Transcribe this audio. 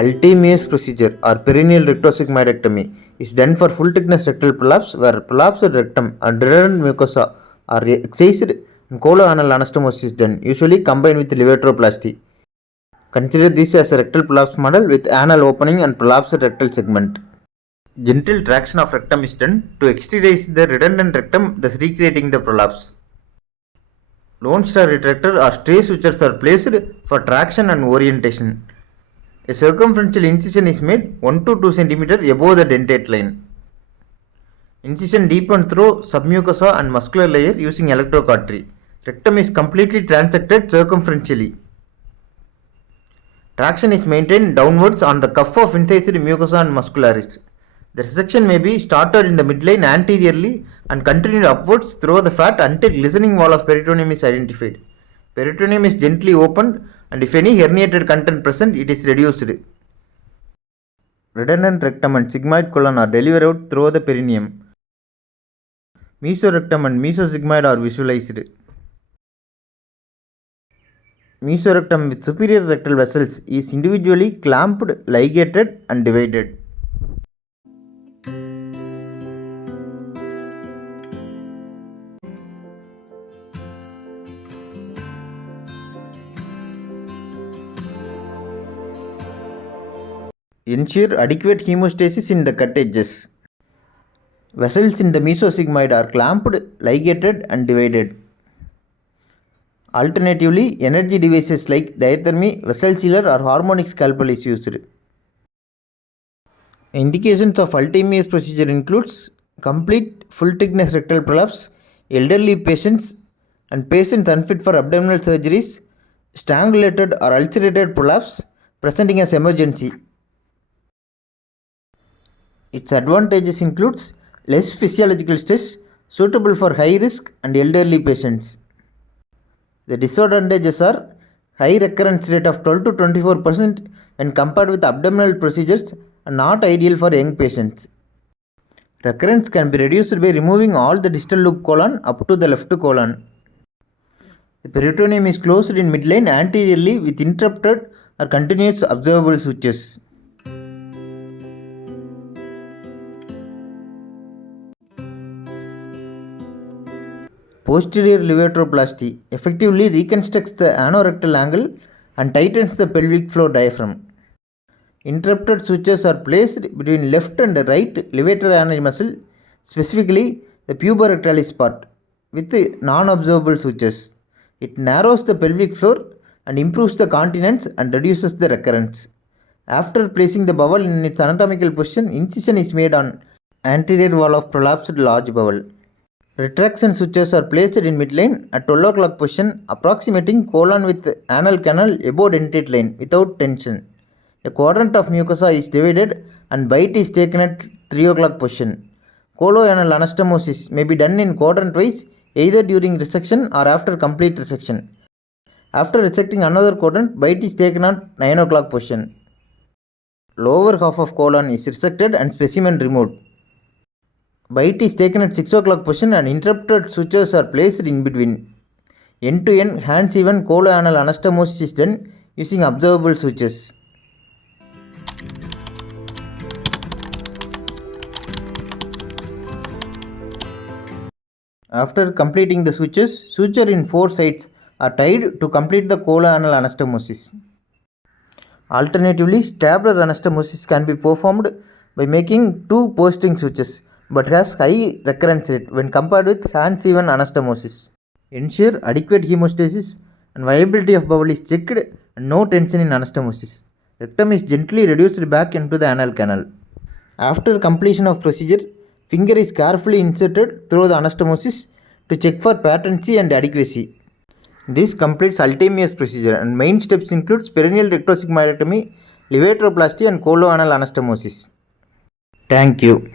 Altemiere procedure or perineal rectosigmoidectomy is done for full thickness rectal prolapse where prolapsed rectum and redundant mucosa are excised and coloanal anastomosis is done, usually combined with levatroplasty. Consider this as a rectal prolapse model with anal opening and prolapsed rectal segment. Gentle traction of rectum is done to externalize the redundant rectum, thus recreating the prolapse. Lone star retractor or stray sutures are placed for traction and orientation. A circumferential incision is made 1 to 2 cm above the dentate line. Incision deepened through submucosa and muscular layer using electrocautery. Rectum is completely transected circumferentially. Traction is maintained downwards on the cuff of incised mucosa and muscularis. The resection may be started in the midline anteriorly and continued upwards through the fat until glistening wall of peritoneum is identified. Peritoneum is gently opened and if any herniated content present, it is reduced. Redundant rectum and sigmoid colon are delivered out through the perineum. Mesorectum and mesosigmoid are visualized. Mesorectum with superior rectal vessels is individually clamped, ligated and divided. Ensure adequate hemostasis in the cut edges. Vessels in the mesosigmoid are clamped, ligated and divided. Alternatively, energy devices like diathermy, vessel sealer or harmonic scalpel is used. Indications of Altemiere's procedure includes complete full thickness rectal prolapse, elderly patients and patients unfit for abdominal surgeries, strangulated or ulcerated prolapse presenting as emergency. Its advantages includes less physiological stress, suitable for high risk and elderly patients. The disadvantages are high recurrence rate of 12 to 24% when compared with abdominal procedures and not ideal for young patients. Recurrence can be reduced by removing all the distal loop colon up to the left colon. The peritoneum is closed in midline anteriorly with interrupted or continuous observable sutures. Posterior levatroplasty effectively reconstructs the anorectal angle and tightens the pelvic floor diaphragm. Interrupted sutures are placed between left and right levator anal muscle, specifically the puborectalis part, with non-observable sutures. It narrows the pelvic floor and improves the continence and reduces the recurrence. After placing the bowel in its anatomical position, incision is made on anterior wall of prolapsed large bowel. Retraction sutures are placed in midline at 12 o'clock position, approximating colon with anal canal above dentate line without tension. A quadrant of mucosa is divided and bite is taken at 3 o'clock position. Coloanal anastomosis may be done in quadrant wise either during resection or after complete resection. After resecting another quadrant, bite is taken at 9 o'clock position. Lower half of colon is resected and specimen removed. Bite is taken at 6 o'clock position and interrupted sutures are placed in between. End-to-end hands-even coloanal anastomosis is done using observable sutures. After completing the sutures, suture in 4 sides are tied to complete the coloanal anastomosis. Alternatively, stabler anastomosis can be performed by making 2 post-string sutures, but has high recurrence rate when compared with hands-even anastomosis. Ensure adequate hemostasis and viability of bowel is checked and no tension in anastomosis. Rectum is gently reduced back into the anal canal. After completion of procedure, finger is carefully inserted through the anastomosis to check for patency and adequacy. This completes Altemiere's procedure and main steps include perineal rectosigmoidectomy, levatroplasty and coloanal anastomosis. Thank you.